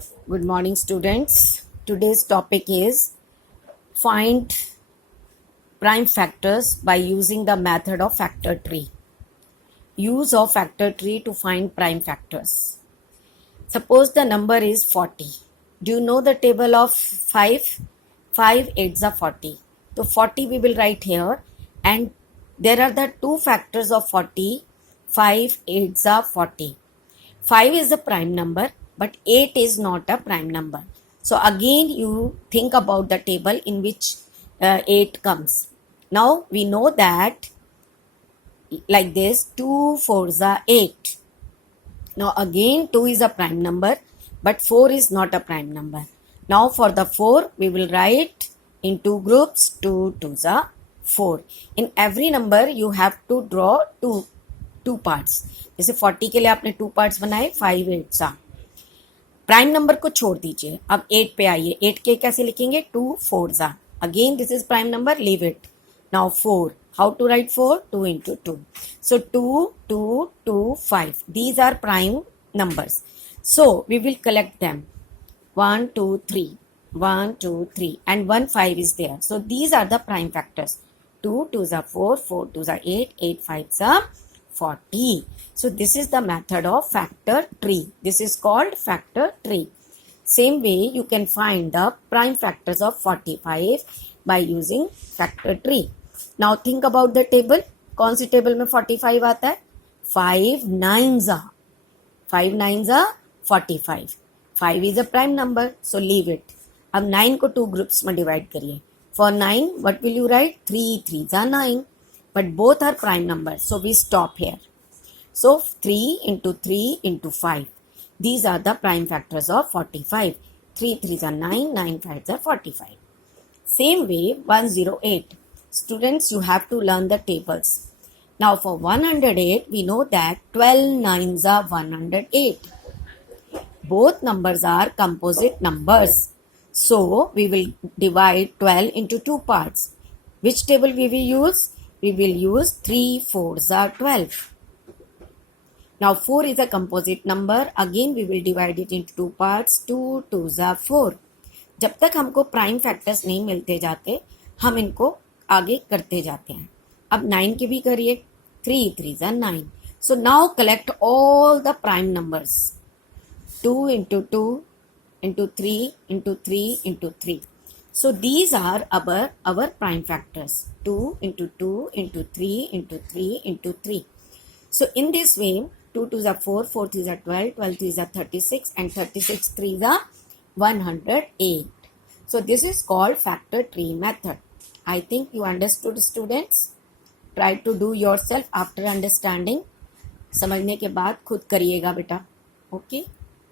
Good morning, students. Today's topic is find prime factors by using the method of factor tree. Use of factor tree to find prime factors. Suppose the number is 40. Do you know the table of 5? 5 8s are 40. So 40 we will write here, and there are the two factors of 40. 5 8s are 40. 5 is a prime number, but 8 is not a prime number. So again you think about the table in which 8 comes. Now we know that like this, 2 4s are 8. Now again 2 is a prime number, but 4 is not a prime number. Now for the 4 we will write in two groups. 2 2s are 4. In every number you have to draw two parts. जैसे 40 के लिए आपने 2 parts बनाए, 5 8 prime number को छोड़ दीजिए, अब 8 पे आइए. 8 के कैसे लिखेंगे? 2 4 again this is prime number, leave it. Now 4, how to write 4? 2 into 2. So 2 2 2 5, these are prime numbers. So we will collect them. 1 2 3, 1 2 3, and 1 5 is there. So these are the prime factors. 2 2s are 4, 4 2s are 8, 8 5s are 40. So this is the method of factor tree. This is called factor tree. Same way you can find the prime factors of 45 by using factor tree. Now think about the table. कौन सी table में 45 आता है? 5 9s are 45. 5 is a prime number, so leave it. अब 9 को 2 groups में divide करिए. For 9, what will you write? 3 3s are 9. But both are prime numbers, so we stop here. So 3 into 3 into 5. These are the prime factors of 45. 3 3s are 9, 9 5s are 45. Same way 108. Students, you have to learn the tables. Now for 108, we know that 12 9s are 108. Both numbers are composite numbers. So we will divide 12 into two parts. Which table we will use? We will use 3 4s are 12. Now 4 is a composite number. Again we will divide it into two parts. 2 2s are 4. जब तक हमको prime factors नहीं मिलते जाते, हम इनको आगे करते जाते हैं. अब 9 की भी करिए. 3 3s are 9. So now collect all the prime numbers. 2 into 2 into 3 into 3 into 3. So these are our prime factors. 2 into 2 into 3 into 3 into 3. So in this way, 2 2s are 4, 4 3s are 12, 12 3s are 36, and 36 3s are 108. So this is called factor tree method. I think you understood, students. Try to do yourself after understanding. समझने के बाद खुद करिएगा बेटा. Okay.